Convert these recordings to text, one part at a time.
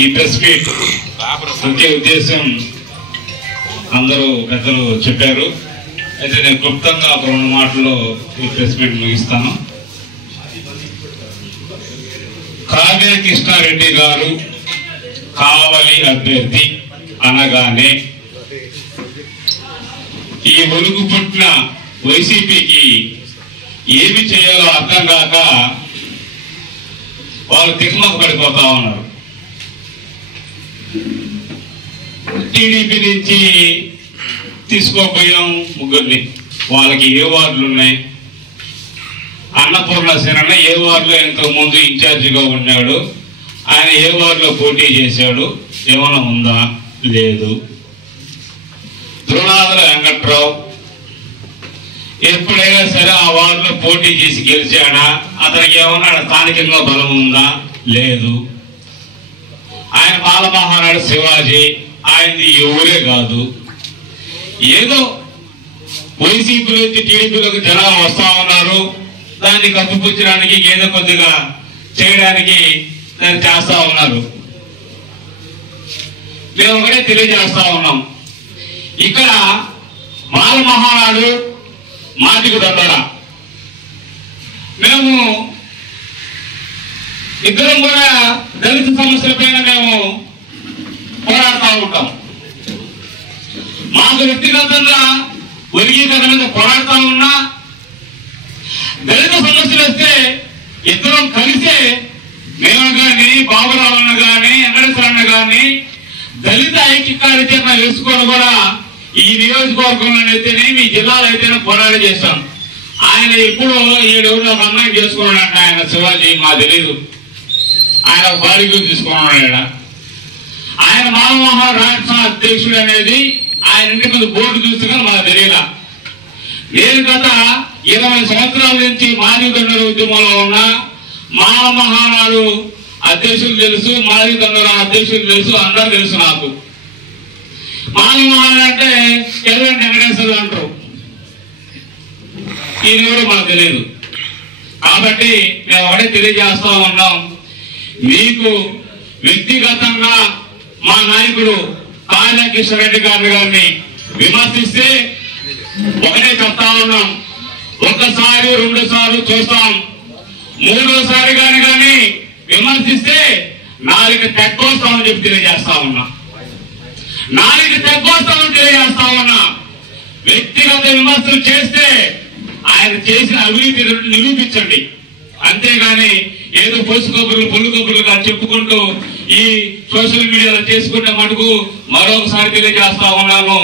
ఈ press meet ముఖ్య ఉద్దేశం అందరూ పెద్దలు చెప్పారు. అయితే నేను క్లుప్తంగా ఒక 2 మాటల్లో ఈ ప్రెస్ మీట్ ముగిస్తాను. కావ్య కృష్ణారెడ్డి గారు కావలి అభ్యర్థి అనగానే ఈ ఒలుగు పుట్టిన వైసీపీకి ఏమి చేయాలో అర్థం కాక వాళ్ళు తికమక పడిపోతా ఉన్నారు. టీడీపీ నుంచి తీసుకోపోయాం ముగ్గురిని. వాళ్ళకి ఏ వార్డులు ఉన్నాయి? అన్నపూర్ణ సేనన్న ఏ వార్డులో ఇంతకు ముందు ఇన్ఛార్జిగా ఉన్నాడు, ఆయన ఏ వార్డులో పోటీ చేశాడు, ఏమైనా ఉందా? లేదు. ధృణాదుల వెంకట్రావు ఎప్పుడైనా సరే ఆ వార్డులో పోటీ చేసి గెలిచాడా? అతనికి ఏమన్నా స్థానికంగా బలం ఉందా? లేదు. ఆయన బాలమహారాడు శివాజీ, ఆయనది ఎవరే కాదు. ఏదో వైసీపీ నుంచి టీడీపీలోకి జనాలు వస్తా ఉన్నారు, దాన్ని కప్పిపుచ్చడానికి ఏదో కొద్దిగా చేయడానికి దాన్ని చేస్తా ఉన్నారు. మేము ఒకటే తెలియజేస్తా ఉన్నాం, ఇక్కడ బాలమహారాడు మాటికి దొంగరా. మేము ఇద్దరం కూడా దళిత సమస్యల పైన మేము పోరాడుతూ ఉంటాం. మాకు వ్యక్తిగతంగా వర్గీకరణ మీద పోరాడుతూ ఉన్నా, దళిత సమస్యలు వస్తే ఇద్దరం కలిసే మేము కానీ బాబురావు అన్న కానీ వెంకటేశ్వర అన్న కానీ దళిత ఐక్య కార్యాచరణ వేసుకొని కూడా ఈ నియోజకవర్గంలోనైతేనే ఈ జిల్లాలో అయితేనే పోరాటం చేస్తాం. ఆయన ఎప్పుడు 7 ఊళ్ళో ఒక అమ్మాయిని చేసుకున్నాడంట. ఆయన శివాజీ మాకు తెలీదు, ఆయన బాలికలు తీసుకున్నాడు. ఆయన మామోహన్ రాష్ట్ర అధ్యక్షుడు అనేది ఆయన ఇంటి మీద బోర్డు చూస్తున్నా మాకు తెలియలా. నేను గత 20 సంవత్సరాల నుంచి మాదిగొండల ఉద్యమంలో ఉన్నా. మహానాడు అధ్యక్షులు తెలుసు, మాదిగొండల అధ్యక్షులు తెలుసు, అందరూ తెలుసు నాకు. మహానాడు అంటే ఎల్లంటి వెంకటేశ్వరుడు అంటారు, ఈయన కూడా మాకు తెలియదు. కాబట్టి మేము ఒకటే తెలియజేస్తా ఉన్నాం, మీకు వ్యక్తిగతంగా మా నాయకుడు కావ్య కృష్ణారెడ్డి గారిని విమర్శిస్తే ఒకటే చెప్తా ఉన్నాం, 1 సారి 2 సార్లు చూస్తాం, 3వసారి కానీ విమర్శిస్తే 4 తెగ్గొస్తామని చెప్పి తెలియజేస్తా ఉన్నా. 4 తెగ్గొస్తామని తెలియజేస్తా ఉన్నా. వ్యక్తిగత విమర్శలు చేస్తే ఆయన చేసిన అవినీతి నిరూపించండి, అంతేగాని ఏదో పొసు కబుర్లు పొల్లు కబుర్లుగా చెప్పుకుంటూ ఈ సోషల్ మీడియాలో చేసుకుంటే మటుకు మరొకసారి తెలియజేస్తా ఉన్నాను,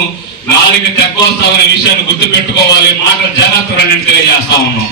4 తెగ్గొస్తామనే విషయాన్ని గుర్తు పెట్టుకోవాలి. మాటలు జాగ్రత్తగా తెలియజేస్తా ఉన్నాం.